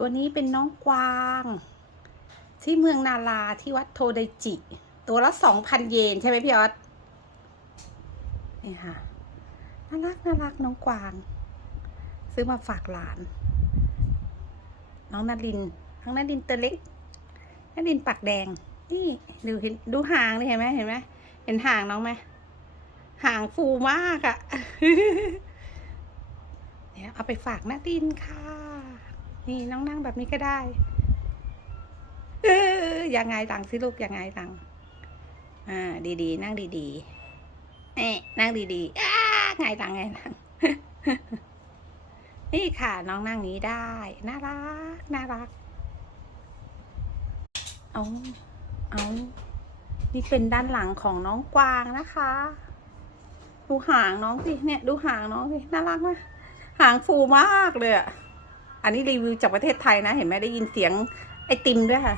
ตัวนี้เป็นน้องกวาง ที่เมืองนาราที่วัดโทไดจิ ตัวละสองพันเยนใช่ไหมพี่ออสนี่ค่ะน่ารักน่ารักน้องกวาง ซื้อมาฝากหลาน น้องนารินน้องนารินตัวเล็กนารินปากแดง นี่ดูเห็นดูหางนี่เห็นไหมเห็นไหมเห็นหางน้องไหมหางฟูมากอะ่ะ เนี่ยเอาไปฝากนารินค่ะ นี่น้องนั่งแบบนี้ก็ได้ เออยังไงตังสิลูกยังไงตัง อ่า ดีๆ นั่งดีๆเอ๊นั่งดีๆอ้าไงตังไงตัง นี่ค่ะ น้องนั่งนี้ได้ น่ารัก น่ารัก เอาเอานี่เป็นด้านหลังของน้องกวางนะคะ ดูหางน้องสิ เนี่ย ดูหางน้องสิ น่ารักไหมหางฟูมากเลยอะ อันนี้รีวิวจากประเทศไทยนะ เห็นไหมได้ยินเสียงไอติมด้วยค่ะ